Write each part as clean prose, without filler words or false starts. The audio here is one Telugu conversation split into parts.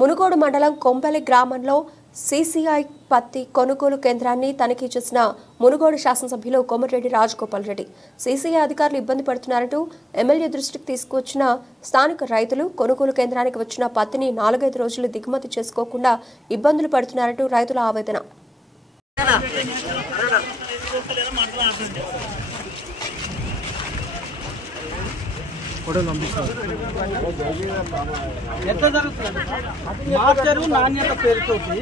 మునుగోడు మండలం కొంపల్లి గ్రామంలో సీసీఐ పత్తి కొనుగోలు కేంద్రాన్ని తనిఖీ చేసిన మునుగోడు శాసనసభ్యులు కోమటిరెడ్డి రాజగోపాల్ రెడ్డి సీసీఐ అధికారులు ఇబ్బంది పడుతున్నారంటూ ఎమ్మెల్యే దృష్టికి తీసుకొచ్చిన స్థానిక రైతులు కొనుగోలు కేంద్రానికి వచ్చిన పత్తిని 4-5 రోజులు దిగుమతి చేసుకోకుండా ఇబ్బందులు పడుతున్నారంటూ రైతుల ఆవేదన. ఎట్లా జరుగుతుంది మార్చరు నాణ్యత పేరుతోటి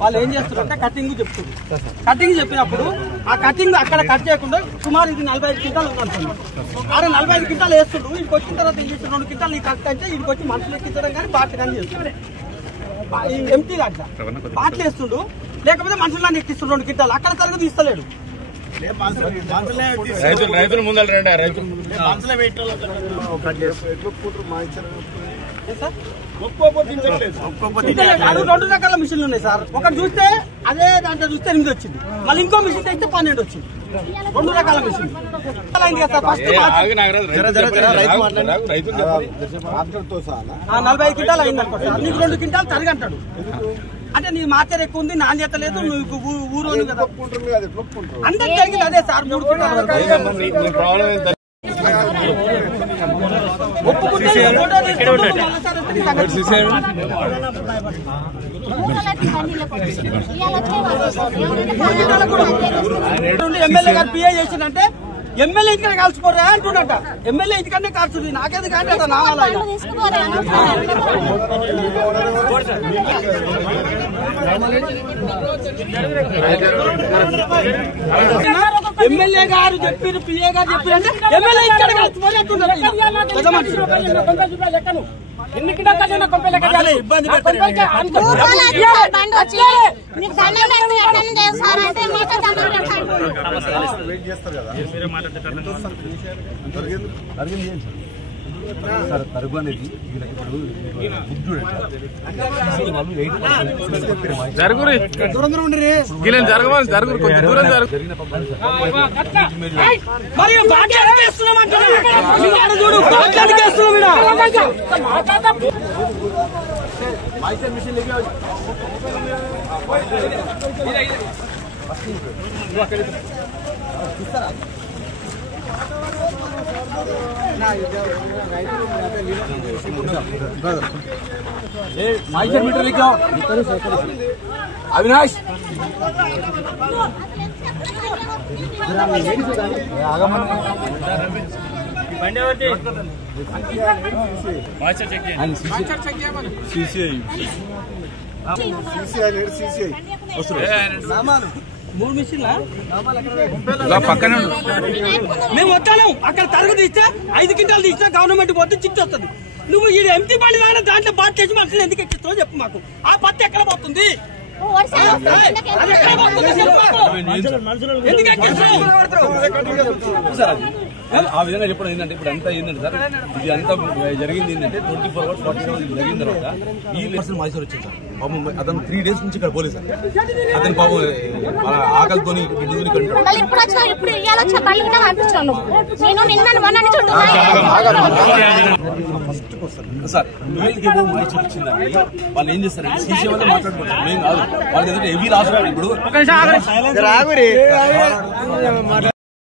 వాళ్ళు ఏం చేస్తారంటే కటింగ్ చెప్తున్నారు. కటింగ్ చెప్పినప్పుడు ఆ కటింగ్ అక్కడ కట్ చేయకుండా సుమారు ఇది 45 క్వింటాలు ఉంటుంది. 45 క్వింటాలు వేస్తుండ్రు. ఇంటికి వచ్చిన తర్వాత ఏం చేస్తారు, 2 క్వింటాలు కట్ అంటే ఇంటికి వచ్చి మనుషులు ఎక్కించడం కానీ బాట్లు కానీ చేస్తారు. ఎంటీ అట్లా బాట్లు వేస్తుండ్రు, లేకపోతే మనుషులను ఎక్కిస్తుండ్రు. 2 క్వింటాలు అక్కడ తరగతి తీస్తలేడు. రైతులు ముందర రండి. రైతులు 2 రకాల మిషన్లు ఉన్నాయి సార్. ఒకటి చూస్తే అదే దాంట్లో చూస్తే 8 వచ్చింది, మళ్ళీ ఇంకో మిషన్ తెస్తే 12 వచ్చింది. 2 రకాల మిషన్ అయింది కదా సార్. ఫస్ట్ 45 క్వింటాలు అయింది అనుకో సార్, నీకు 2 క్వింటాలు తరిగంటాడు. అంటే నీ మార్చర్ ఎక్కువ ఉంది, నాణ్యత లేదు, నువ్వు ఊరు కదా అందరికి జరిగింది అదే సార్. 3 క్వింటాలు ఎమ్మెల్యే గారు పిఏ చేసిందంటే ఎమ్మెల్యే ఇంటికనే కాల్చుకోరా అంటున్నట. ఎమ్మెల్యే ఇంటికనే కాల్చుంది, నాకేది కానీ అట్లా నావాల ఎమ్మెల్యే గారు చెప్పారు, పిఏ గారు చెప్పారంటే ఎమ్మెల్యే ఇక్కడ కాల్చుకోవాలి అంటున్నారు. ఇబ్బంది సార్ తరుగు అనేది అవినాష్ పక్కన మేము వస్తాను. అక్కడ తరుగు తీస్తే 5 క్వింటాలు తీస్తే గవర్నమెంట్ పోతే చిట్టు వస్తుంది. నువ్వు ఇది ఎంపీ బండి రానా దాంట్లో బాట్ చేసి మనుషులు ఎందుకు ఎక్కిస్తావు చెప్పు మాకు. ఆ పత్తి ఎక్కడ పోతుంది, ఎందుకు ఎక్కిస్తావు? ఆ విధంగా చెప్పడం ఏంటంటే ఇప్పుడు అంతా ఏంటంటే సార్, ఇది అంతా జరిగింది ఏంటంటే 24 hours 40 hours జరిగిన తర్వాత ఈ పర్సన్ మైసూర్ వచ్చింది సార్. పాపం అతను 3 days నుంచి ఇక్కడ పోలేదు సార్. అతను పాపం ఆకలితో సార్ 12కి మైసూర్ వచ్చిందని వాళ్ళు ఏం చేస్తారంటే సీసీ వల్ల మాట్లాడుకుంటారు. మేము కాదు, వాళ్ళకి హెవీ లాస్. ఇప్పుడు